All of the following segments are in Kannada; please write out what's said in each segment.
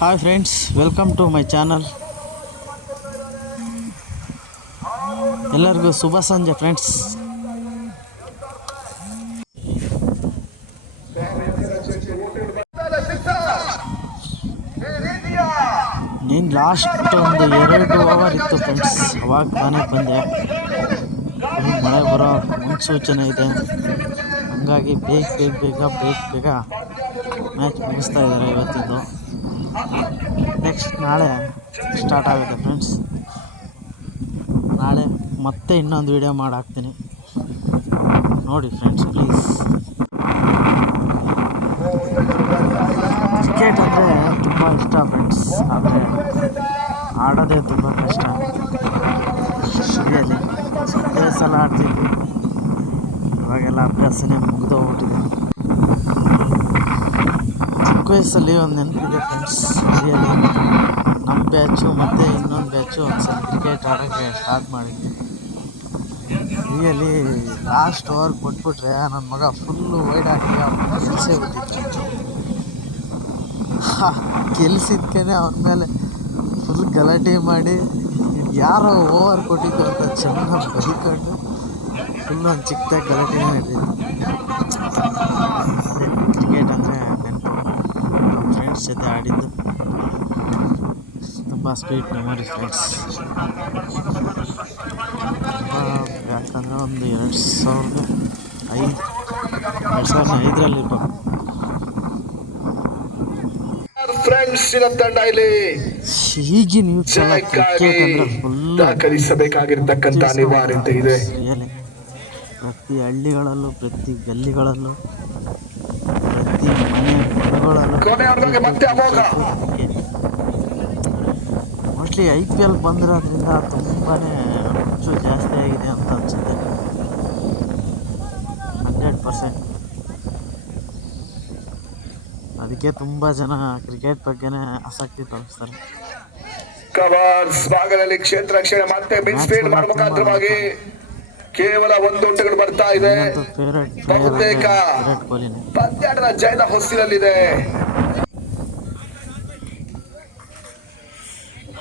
Hi friends, welcome to my channel. ಎಲ್ಲರಿಗೂ ಶುಭ ಸಂಜೆ ಫ್ರೆಂಡ್ಸ್. ನೀನು ಲಾಸ್ಟ್ ಒಂದು 2 ಓವರ್ ಇತ್ತು ಫ್ರೆಂಡ್ಸ್, ಅವಾಗ ತಾನೇ ಬಂದೆ. ಮಳೆ ಬರೋ ಮುನ್ಸೂಚನೆ ಇದೆ, ಹಂಗಾಗಿ ಬೇಗ ಮ್ಯಾಚ್ ಮುಗಿಸ್ತಾ ಇದ್ದಾರೆ ಇವತ್ತಿದ್ದು. ನೆಕ್ಸ್ಟ್ ನಾಳೆ ಸ್ಟಾರ್ಟ್ ಆಗುತ್ತೆ ಫ್ರೆಂಡ್ಸ್. ನಾಳೆ ಮತ್ತೆ ಇನ್ನೊಂದು ವಿಡಿಯೋ ಮಾಡಿ ಹಾಕ್ತೀನಿ, ನೋಡಿ ಫ್ರೆಂಡ್ಸ್ ಪ್ಲೀಸ್. ಕ್ರಿಕೆಟ್ ಅಂದರೆ ತುಂಬ ಇಷ್ಟ ಫ್ರೆಂಡ್ಸ್, ಆದರೆ ಆಡೋದೇ ತುಂಬ ಕಷ್ಟ. ರಿಯಲಿ ಒಂದೇ ಸಲ ಆಡ್ತಿದ್ವಿ, ಇವಾಗೆಲ್ಲ ಅಭ್ಯಾಸನೇ ಮುಗಿದೋಗ್ಬಿಟ್ಟಿದೆ. ಚಿಕ್ಕ ವಯಸ್ಸಲ್ಲಿ ಒಂದು ನೆನಪಿದೆ ಫ್ರೆಂಡ್ಸ್. ರಿಯಲಿ ನಮ್ಮ ಬ್ಯಾಚು ಮತ್ತು ಇನ್ನೊಂದು ಬ್ಯಾಚು ಒಂದು ಸಲ ಕ್ರಿಕೆಟ್ ಆಡೋಕ್ಕೆ ಸ್ಟಾರ್ಟ್ ಮಾಡಿದ್ವಿ. ರಿಯಲಿ ಲಾಸ್ಟ್ ಓವರ್ ಕೊಟ್ಬಿಟ್ರೆ ನನ್ನ ಮಗ ಫುಲ್ಲು ವೈಡ್ ಹಾಕಿ ಗೆಲ್ಸೇ ಬಿಟ್ಟಿದ್ದ. ಗೆಲ್ಸಿದ್ಕೇ ಅವನ ಮೇಲೆ ಫುಲ್ ಗಲಾಟೆ ಮಾಡಿ ಯಾರೋ ಓವರ್ ಕೊಟ್ಟಿದ್ದು ಅಂತ ಚೆನ್ನಾಗಿ ಬೈಕೊಂಡು ಫುಲ್ ಒಂದು ಚಿಕ್ಕದಾಗಿ ಗಲಾಟೆನೇ ನಡೆದಿದ್ದು. ಅದೇ ಕ್ರಿಕೆಟ್ ಅಂದರೆ ನೆನಪು. ನಮ್ಮ ಫ್ರೆಂಡ್ಸ್ ಜೊತೆ ಆಡಿದ್ದು ತುಂಬ ಸ್ವೀಟ್ ಮೆಮೊರಿ ಫ್ರೆಂಡ್ಸ್. ಯಾಕಂದರೆ ಒಂದು 2005ರಲ್ಲಿ ಈಗಿನ ಯೂತ್ ಎಲ್ಲ ಕ್ರಿಕೆಟ್ ಅಂದರೆ ಫುಲ್ ದಾಖಲಿಸಬೇಕಾಗಿರ್ತಕ್ಕಂಥ ಅನಿವಾರ್ಯತೆ ಇದೆ. ಪ್ರತಿ ಹಳ್ಳಿಗಳಲ್ಲೂ, ಪ್ರತಿ ಗಲ್ಲಿಗಳಲ್ಲೂ, ಪ್ರತಿ ಮನೆಗಳಲ್ಲೂ ಮೋಸ್ಟ್ಲಿ IPL ಬಂದಿರೋದ್ರಿಂದ ತುಂಬಾ ಹುಚ್ಚು ಜಾಸ್ತಿ ಆಗಿದೆ ಅಂತ ಅನಿಸುತ್ತೆ. 100%. ಅದಕ್ಕೆ ತುಂಬ ಜನ ಕ್ರಿಕೆಟ್ ಬಗ್ಗೆನೇ ಆಸಕ್ತಿ ತೋರಿಸ್ತಾರೆ. ಕವರ್ಸ್ ಭಾಗದಲ್ಲಿ ಕ್ಷೇತ್ರ ರಕ್ಷಣೆ ಮತ್ತೆ ಮಿಡ್ಫೀಲ್ಡ್ ಮುಖಾಂತರವಾಗಿ ಕೇವಲ 1 ಓಟಗಳು ಬರ್ತಾ ಇದೆ. ಬಹುತೇಕ ಪಂದ್ಯಾಟದ ಜಯದ ಹೊಸ್ತಿನಲ್ಲಿದೆ.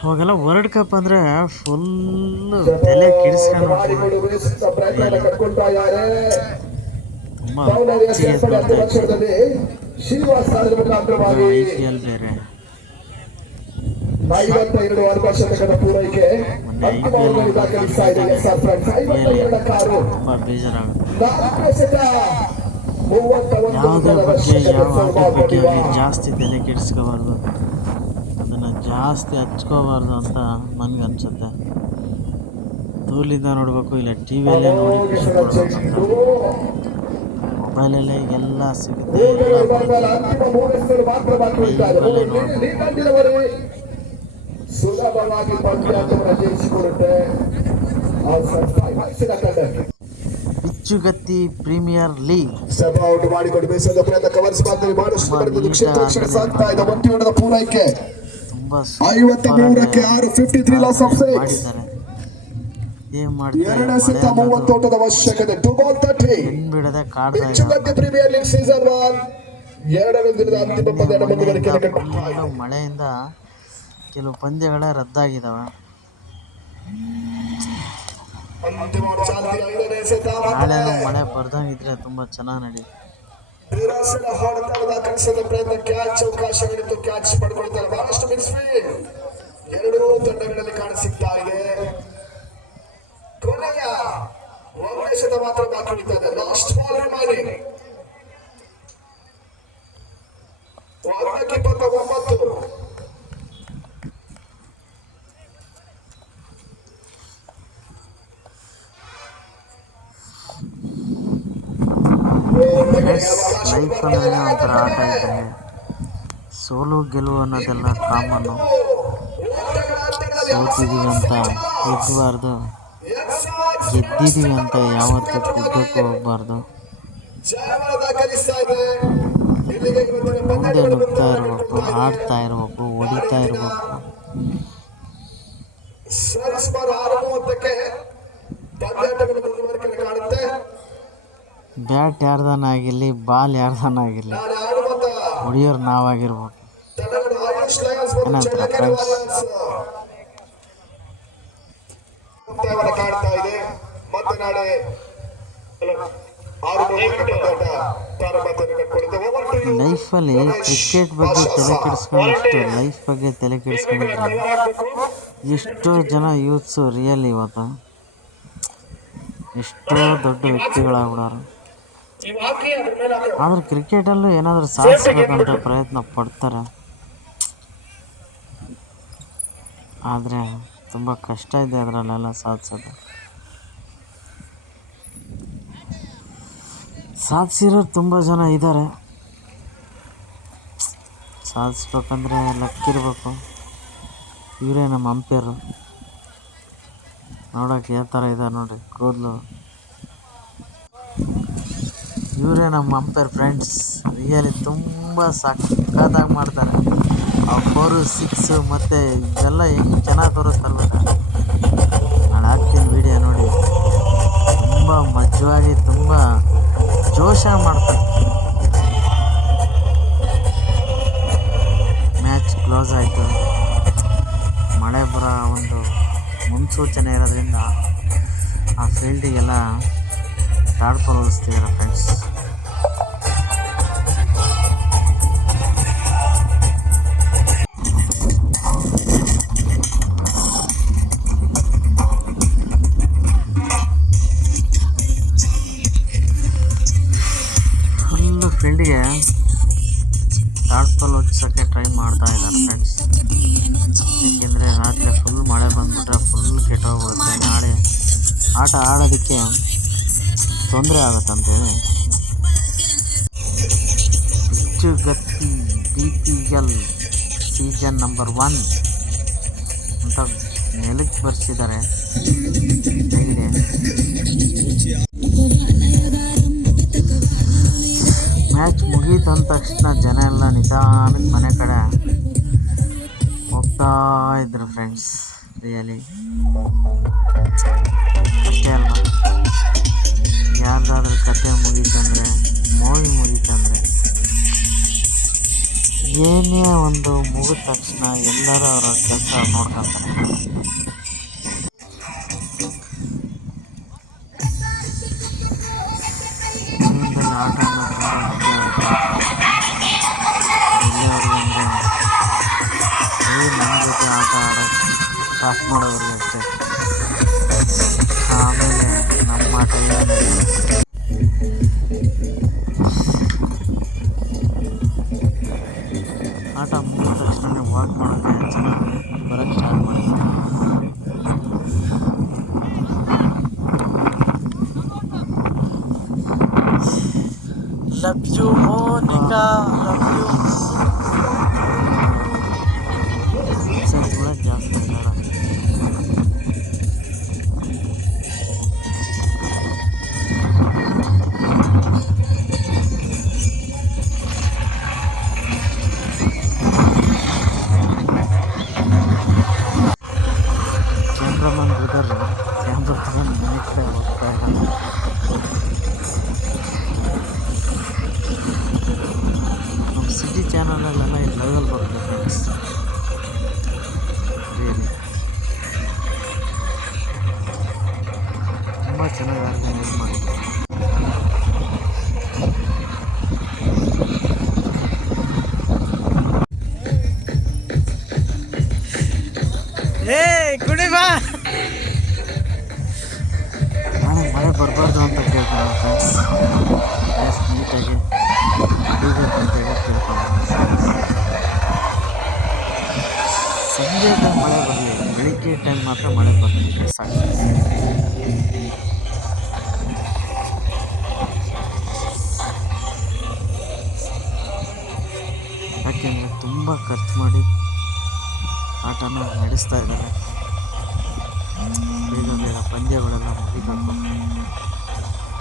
ಅವಾಗೆಲ್ಲ ವರ್ಲ್ಡ್ ಕಪ್ ಅಂದರೆ ಫುಲ್ ತಲೆ ಕೆಡಿಸ್ಕೊಂಡು ತುಂಬ IPL ಬೇರೆ. 42 ಅರ್ಧಶತಕದ ಪೂರೈಕೆ ತುಂಬ ಬೇಜಾರಾಗುತ್ತೆ. ಯಾವುದ್ರ ಬಗ್ಗೆ, ಯಾವ ಆಟದ ಬಗ್ಗೆ ಜಾಸ್ತಿ ತಲೆ ಕೆಡಿಸ್ಕೋಬಾರ್ದು, ಅದನ್ನು ಜಾಸ್ತಿ ಹಚ್ಕೋಬಾರ್ದು ಅಂತ ನನಗೆ ಅನಿಸುತ್ತೆ. ತೂಲಿಂದ ನೋಡಬೇಕು, ಇಲ್ಲ TVಯಲ್ಲೇ ನೋಡಿ ಖುಷಿ ಪಡ್ಬೇಕು. ಮೊಬೈಲಲ್ಲೇ ಎಲ್ಲ ಸಿಗುತ್ತೆ, ಸುಲಭವಾಗಿ ಪಂದ್ಯಾಟವನ್ನು ಜಯಿಸಿಕೊಳ್ಳುತ್ತೆ. ಬಿಚ್ಚುಗತ್ತಿ ಪ್ರೀಮಿಯರ್ ಲೀಗ್ ಔಟ್ ಮಾಡಿಕೊಂಡು ಬೇಸದ ಪ್ರಯತ್ನ ಕವರ್ಸ್ ಮಾತ್ರ ಮಾಡಿಕೊಂಡು ಕ್ಷೇತ್ರ ರಕ್ಷಣೆ ಸಾಗ್ತಾ ಇದೆ. ಒಂಟಿಯೋಟದ ಪೂರೈಕೆ 53ಕ್ಕೆ 6, 53 ಲಾಸ್ ಆಫ್ 6 ಮಾಡಿದ್ದಾರೆ. ಏನ್ ಎರಡನೇ ಸೆಟ್ 30 ಓಟದ ಅವಶ್ಯಕತೆ. 2 ಬಾಲ್ 30 ಬಿಡದೆ ಕಾಡ್ತಾ ಬಿಚ್ಚುಗತ್ತಿ ಪ್ರೀಮಿಯರ್ ಲೀಗ್ ಸೀಸನ್ 1 ಎರಡನೇ ದಿನದ ಅಂತಿಮ ಪಂದ್ಯದ ಮುಂದುವರಿಕೆ. ಮಳೆಯಿಂದ ಕೆಲವು ಪಂದ್ಯಗಳೇ ರದ್ದಾಗಿದ್ದಾವೆ. ನಾಳೆ ಮಳೆ ಬರ್ದಂಗಿದ್ರೆ ತುಂಬ ಚೆನ್ನಾಗಿ ನಡೀತು. ಪ್ರಯತ್ನ ಕ್ಯಾಚ್ ಅವಕಾಶಗಳಿತ್ತು, ಕ್ಯಾಚ್ ಪಡ್ಕೊಳ್ತಾರೆ. ಬಹಳಷ್ಟು ಮಿಡ್ಫೀಲ್ಡ್ ಎರಡೂ ತಂಡಗಳಲ್ಲಿ ಕಾಣಿಸುತ್ತಾ ಇದೆ. ಕೊನೆಯ 1 ಶತ ಮಾತ್ರ ಬಾಕಿ ಉಳಿತಾ ಇದೆ. Last ball remaining. 29. ಲೈಫ್ ಅಂದರೆ ಒಂಥರ ಆಟ ಇದ್ದಂಗೆ. ಸೋಲು ಗೆಲುವು ಅನ್ನೋದೆಲ್ಲ ಕಾಮನ್ನು. ಸೋತಿದ್ದೀವಿ ಅಂತ ಕುಗ್ಗಬಾರ್ದು, ಗೆದ್ದಿದ್ದೀವಿ ಅಂತ ಯಾವತ್ತೂ ಕುಗ್ಗಕ್ಕೆ ಹೋಗ್ಬಾರ್ದು. ಮುಂದೆ ನುಗ್ತಾ ಇರಬೇಕು, ಆಡ್ತಾ ಇರಬೇಕು, ಹೊಡಿತಾ ಇರಬೇಕು. ಬ್ಯಾಟ್ ಯಾರ್ದಾನ ಆಗಿರಲಿ, ಬಾಲ್ ಯಾರ್ದಾನ ಆಗಿರಲಿ, ಹೊಡಿಯೋರು ನಾವಾಗಿರ್ಬೇಕು. ಫಸ್ಟ್ ಲಯನ್ಸ್ ಮತ್ತು ಏನಂತಾರೆ ಚಳ್ಳಕೆರೆ ಫ್ರೆಂಡ್ಸ್? ವಾರಿಯರ್ಸ್ ಮುಕ್ತಾಯವನ್ನು ಕಾಣ್ತಾ ಇದೆ. ಮತ್ತೆ ನಾಳೆ 6 ಗಂಟೆಗೆ ಪ್ರಾರಂಭವನ್ನು ಕಟ್ಕೊಂಡಿದೆ. ಓವರ್ ಟು ಯು ಲೈಫಲ್ಲಿ ಕ್ರಿಕೆಟ್ ಬಗ್ಗೆ ತಲೆ ಕೆಡಿಸ್ಕೊಂಡಷ್ಟು ಲೈಫ್ ಬಗ್ಗೆ ತಲೆ ಕೆಡಿಸ್ಕೊಂಡಿದ್ದಾರೆ ಎಷ್ಟೋ ಜನ ಯೂತ್ಸು. ರಿಯಲಿ ಇವತ್ತು ಎಷ್ಟೋ ದೊಡ್ಡ ವ್ಯಕ್ತಿಗಳಾಗ್ಬಿಡೋರು. ಆದ್ರೆ ಕ್ರಿಕೆಟಲ್ಲೂ ಏನಾದರೂ ಸಾಧಿಸ್ಬೇಕಂತ ಪ್ರಯತ್ನ ಪಡ್ತಾರೆ. ಆದರೆ ತುಂಬ ಕಷ್ಟ ಇದೆ ಅದರಲ್ಲೆಲ್ಲ ಸಾಧಿಸೋದು. ಸಾಧಿಸಿರೋರು ತುಂಬ ಜನ ಇದ್ದಾರೆ. ಸಾಧಿಸ್ಬೇಕಂದ್ರೆ ಲಕ್ಕಿರ್ಬೇಕು. ಇವರೇ ನಮ್ಮ ಅಂಪೇರು. ನೋಡೋಕೆ ಯಾವ ಥರ ಇದ್ದಾರೆ ನೋಡಿರಿ ಕೂದಲು. ಇವರೇ ನಮ್ಮ ಅಂಪೇರ್ ಫ್ರೆಂಡ್ಸ್. ರಿಯಲಿ ತುಂಬ ಸಖತ್ತಾಗಿ ಮಾಡ್ತಾರೆ. ಆ 4, 6 ಮತ್ತು ಇದೆಲ್ಲ ಹೆಂಗೆ ಚೆನ್ನಾಗಿ ತೋರಿಸ್ತಾರೆ. ನಾನು ಹಾಕ್ತೀನಿ ವಿಡಿಯೋ ನೋಡಿ. ತುಂಬ ಮಜವಾಗಿ ತುಂಬ ಜೋಶಾಗಿ ಮಾಡ್ತಾರೆ. ಮ್ಯಾಚ್ ಕ್ಲೋಸ್ ಆಯಿತು. ಮಳೆ ಬರೋ ಒಂದು ಮುನ್ಸೂಚನೆ ಇರೋದ್ರಿಂದ ಆ ಫೀಲ್ಡಿಗೆಲ್ಲ ಟಾರ್ಪಲ್ ಹೊಲಿಸ್ತಿದ್ದಾರೆ ಫ್ರೆಂಡ್ಸ್. ಫುಲ್ಲು ಫೀಲ್ಡಿಗೆ ಟಾರ್ಪಲ್ ಹೊಡ್ಸೋಕ್ಕೆ ಟ್ರೈ ಮಾಡ್ತಾ ಇದ್ದಾರೆ ಫ್ರೆಂಡ್ಸ್. ಏಕೆಂದರೆ ರಾತ್ರಿ ಫುಲ್ ಮಳೆ ಬಂದುಬಿಟ್ರೆ ಫುಲ್ ಕೆಟ್ಟೋಗ್ಬಿಡುತ್ತೆ. ನಾಳೆ ಆಟ ಆಡೋದಕ್ಕೆ ತೊಂದರೆ ಆಗುತ್ತಂತೇಳಿ ಗತ್ತಿ BPL ಸೀಸನ್ ನಂಬರ್ 1 ಅಂತ ನೆಲಕ್ಕೆ ಬರ್ಸಿದ್ದಾರೆ. ಹೇಗಿದೆ ಮ್ಯಾಚ್ ಮುಗೀತು ಅಂದ ತಕ್ಷಣ ಜನ ಎಲ್ಲ ನಿಧಾನಕ್ಕೆ ಮನೆ ಕಡೆ ಹೋಗ್ತಾ ಇದ್ರು ಫ್ರೆಂಡ್ಸ್. ರಿಯಲಿ ಅಷ್ಟೇ ಅಲ್ವಾ, ಯಾರ್ದಾದ್ರೂ ಕತೆ ಮುಗೀತಂದರೆ, ಮೂವಿ ಮುಗೀತಂದರೆ, ಏನೇ ಒಂದು ಮುಗಿದ ತಕ್ಷಣ ಎಲ್ಲರೂ ಅವರ ಕೆಲಸ ನೋಡ್ಕೊತಾರೆ. ಜೀವನದಲ್ಲಿ ಆಟ ಅನ್ನೋದು ತುಂಬ ಎಲ್ಲಿವರೆಗೂ ನಮ್ಮ ಜೊತೆ ಆಟ ಆಡೋಕ್ಕೆ ಸ್ಟಾರ್ಟ್ ಮಾಡೋವ್ರಿಗೆ ಅಷ್ಟೇ. ಆಮೇಲೆ ನಮ್ಮ ಆಟ ಏನಿಲ್ಲ. ಆಟ ಮುಗಿದ ತಕ್ಷಣ ವಾಕ್ ಮಾಡೋಕ್ಕೆ ಜನ ಬರೋಕ್ಕೆ ಸ್ಟಾರ್ಟ್ ಮಾಡ್ತಾರೆ. Love you Monica, love you. ಸರಿ ಕೂಡ ಜಾಸ್ತಿ ಬೇಡ. ಕ್ಯಾಮ್ರಾಮನ್ ಬ್ರದರ್ ಕ್ಯಾಮ್ರಾ ತಗೊಂಡು ಮನೆ ಕಡೆ ಹೋಗ್ತಾ ಇದ್ದಾರೆ. ನಮ್ಮ ಸಿಟಿ ಚಾನಲಲ್ಲೆಲ್ಲ ಈ ಲೈವಲ್ಲಿ ಬರ್ತದೆ ಫ್ರೆಂಡ್ಸ್. ರಿಯಲಿ ತುಂಬ ಚೆನ್ನಾಗಿ ಆರ್ಗನೈಸ್ ಮಾಡಿದ್ದಾರೆ. ನಾಳೆ ಮಳೆ ಬರಬಾರ್ದು ಅಂತ ಕೇಳ್ತಾರೆ ಫ್ರೆಂಡ್ಸ್. ಗ್ಯಾಸ್ ನೀಟಾಗಿ ಡೀಸೆಲ್ ಅಂತಾಗಿ ಕೇಳ್ಕೊಂಡು ಸಂಜೆ ಟೈಮ್ ಮಳೆ ಬರಲಿ, ಬೆಳಿಗ್ಗೆ ಟೈಮ್ ಮಾತ್ರ ಮಳೆ ಬರಲಿ ಸಾಕು. ಯಾಕೆಂದರೆ ತುಂಬ ಖರ್ಚು ಮಾಡಿ ಆಟನ ನಡೆಸ್ತಾ ಇದ್ದಾರೆ. ಬೇಗ ಬೇಗ ಪಂದ್ಯಗಳೆಲ್ಲ ಮುಗಿಬೇಕು.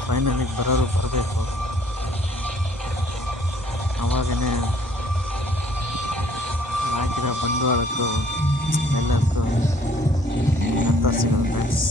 ಫೈನಲಿಗೆ ಬರೋರು ಬರಬೇಕು. ಆವಾಗನೇ ಹಾಕಿದ ಬಂಡವಾಳಕ್ಕೂ ಎಲ್ಲದಕ್ಕೂ ಅರ್ಥ ಸಿಗೋದು ಫ್ರೆಂಡ್ಸ್.